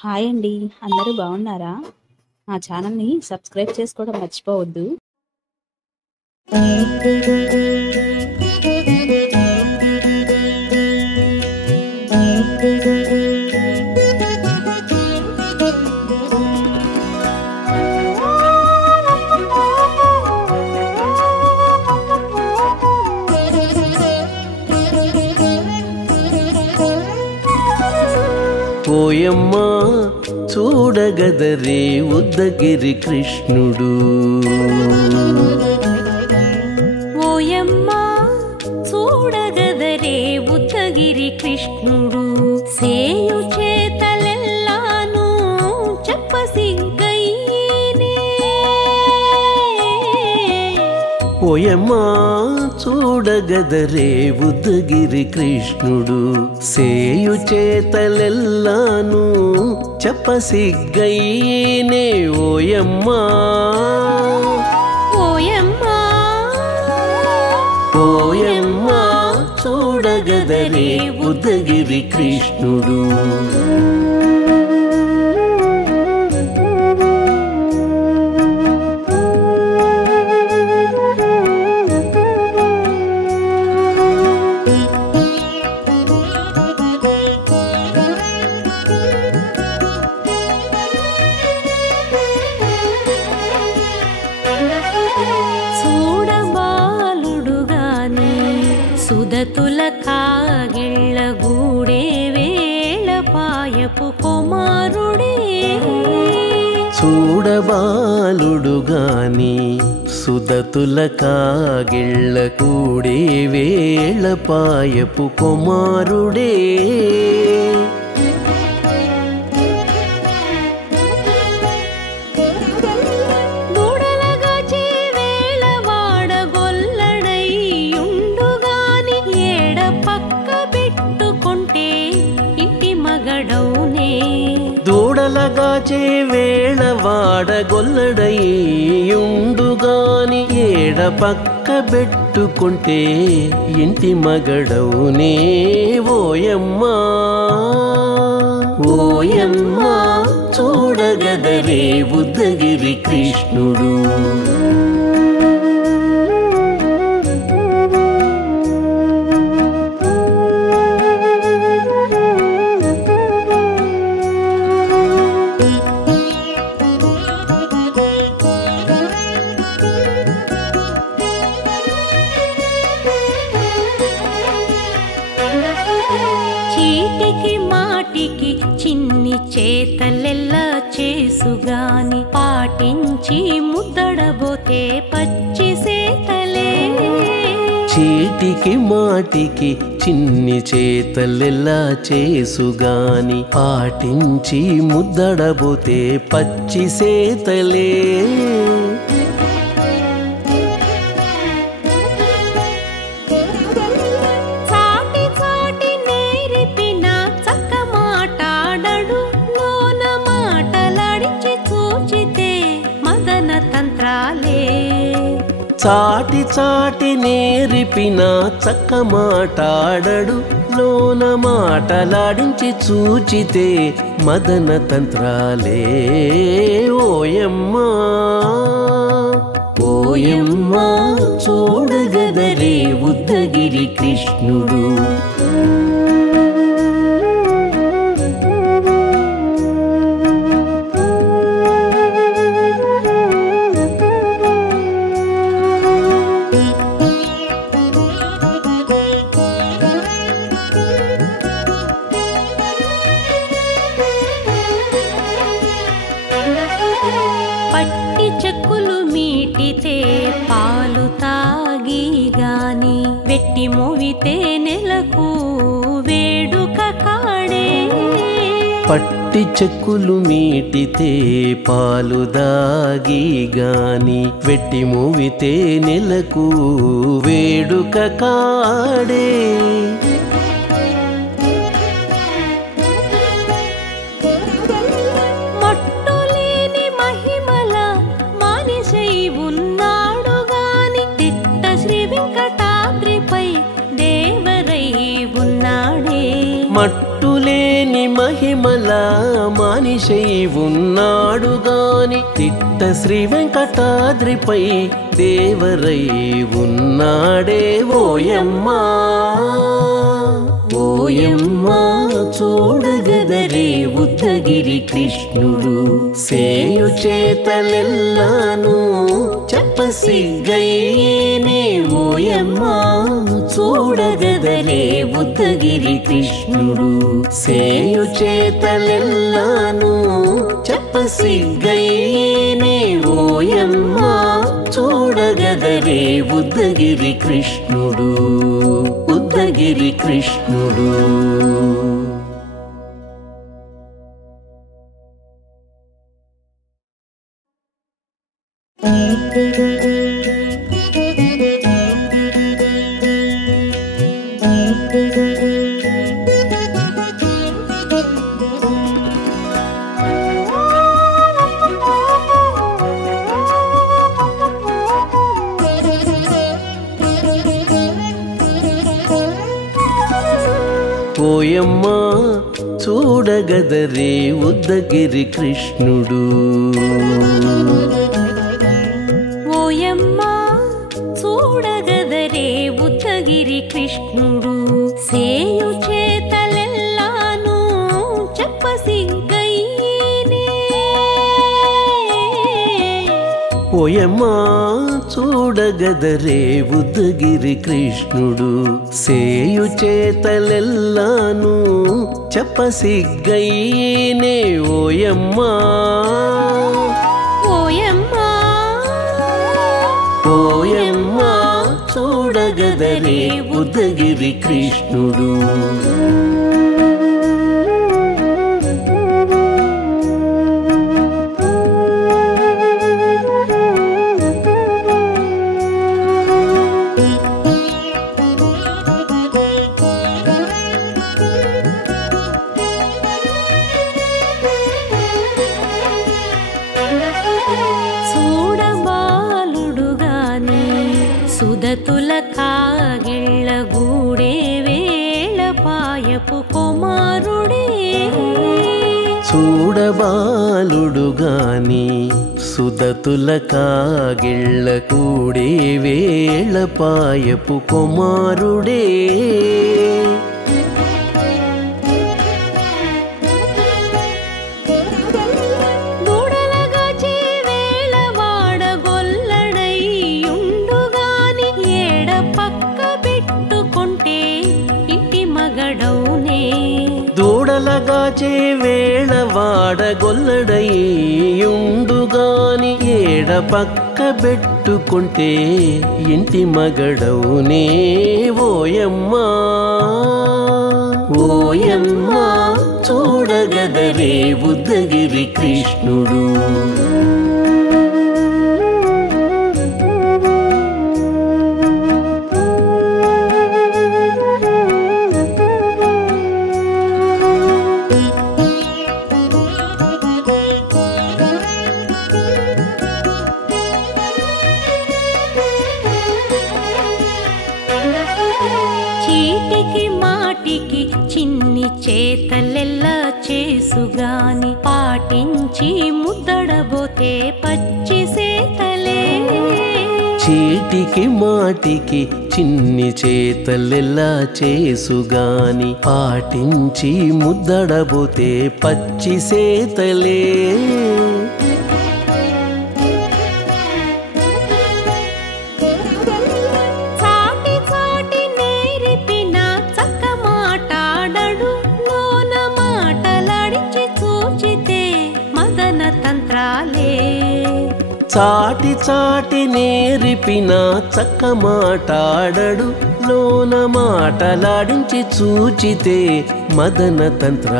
Hi అండి. అందరూ బాగున్నారా? మా ఛానల్‌ని సబ్స్క్రైబ్ చేసుకోవడం మర్చిపోవద్దు. ఓయమ్మా చూడగదరే ఉద్దగిరి కృష్ణుడు. ఓయమ్మా చూడగదరే ఉద్దగిరి కృష్ణుడు. సేయు చేతలెల్లాను చెప్పసిగ్గయ్యేనే. ఓయమ్మా చూడగదరే ఉద్దగిరి కృష్ణుడు. సేయు చేతలెల్లాను చెప్పసిగ్గయ్యేనే. ఓయమ్మా ఓయమ్మా ఓయమ్మా చూడగదరే ఉద్దగిరి కృష్ణుడు. చూడబాలుడుగాని సుదతుల కాగిళ్ళ గూడే వేళ పాయపు కుమారుడే. చూడబాలుడుగాని సుదతుల కాగిళ్ళ కూడే వేళ పాయపు కుమారుడే. దూడలగాచే వేళ వాడగొల్లడయ్యుండుగాని ఏడ పక్క పెట్టుకుంటే ఇంటి మగడౌనే. దూడలగాచే వేళ వాడగొల్లడయ్యుండుగాని ఏడ పక్క పెట్టుకుంటే ఇంటి మగడవునే. ఓయమ్మా ఓయమ్మా చూడగదరే ఉద్దగిరి కృష్ణుడు. చీటికి మాటికి చిన్ని చేతలెల్లా చేసుగాని పాటించి ముద్దడబోతే పచ్చి సేతలే. చీటికి మాటికి చిన్ని చేతలెల్లా చేసుగాని పాటించి ముద్దడబోతే పచ్చి సేతలే. చాటి చాటి నేరిపిన చక్క మాటాడడు లోన మాటలాడించి చూచితే మదన తంత్రాలే. చాటి చాటి నేరిపిన చక్క మాటాడడు లోన మాటలాడించి చూచితే మదన తంత్రాలే. ఓయమ్మా ఓయమ్మా చూడగదరే ఉద్దగిరి కృష్ణుడు. పట్టి చెక్కులు మీటితే పాలు తాగి గాని వెట్టి మోవితే నెలకు వేడుక కాడే. పట్టి చెక్కులు మీటితే పాలు దాగి గాని వెట్టి మూవితే నెలకు వేడుక కాడే. మట్టులేని మహిమల మానిసై ఉన్నాడు గాని తిట్ట శ్రీ వెంకటాద్రిపై దేవరై ఉన్నాడే. మట్టులేని మహిమ మహిమల మానిషై ఉన్నాడు గాని తిట్ట శ్రీ వెంకటాద్రిపై దేవరై ఉన్నాడే ఓయమ్మా ఓయమ్మా చూడగదరే ఉద్దగిరి కృష్ణుడు సేయు చేతలెల్లాను చెప్పసిగ్గయ్యేనే ఓయమ్మా చూడగదరే ఉద్దగిరి కృష్ణుడు సేయు చేతలెల్లాను చెప్పసిగ్గయ్యేనే ఓయమ్మా చూడగదరే ఉద్దగిరి కృష్ణుడు ఉద్దగిరి కృష్ణుడు ఓయమ్మా చూడగదరే ఉద్దగిరి కృష్ణుడు ఓయమ్మా చూడగదరే ఉద్దగిరి కృష్ణుడు సేయు చేతలెల్లాను చెప్పసిగ్గయ్యేనే ఓయమ్మా చూడగదరే ఉద్దగిరి కృష్ణుడు సేయు చేతలెల్లాను చెప్పసిగ్గయ్యేనే ఓయమ్మా ఓయమ్మా ఓయమ్మా చూడగదరే ఉద్దగిరి కృష్ణుడు సుదతుల కాగిళ్ళ గూడే వేళ పాయపు కుమారుడే చూడబాలుడు గాని సుదతుల కాగిళ్ళ కూడే వేళ పాయపు కుమారుడే దూడలగాచే వేళ వాడగొల్లడయ్యుండుగాని ఏడ పక్క పెట్టుకుంటే ఇంటి మగడవునే ఓయమ్మా ఓయమ్మా చూడగదరే ఉద్దగిరి కృష్ణుడు చిన్ని చేతలెల్లా చేసుగాని పాటించి ముద్దడబోతే పచ్చి సేతలే చీటికి మాటికి చిన్ని చేతలెల్లా చేసుగాని పాటించి ముద్దడబోతే పచ్చి సేతలే చాటి చాటి నేరిపిన చక్క మాటాడడు లోన మాటలాడించి చూచితే మదన తంత్ర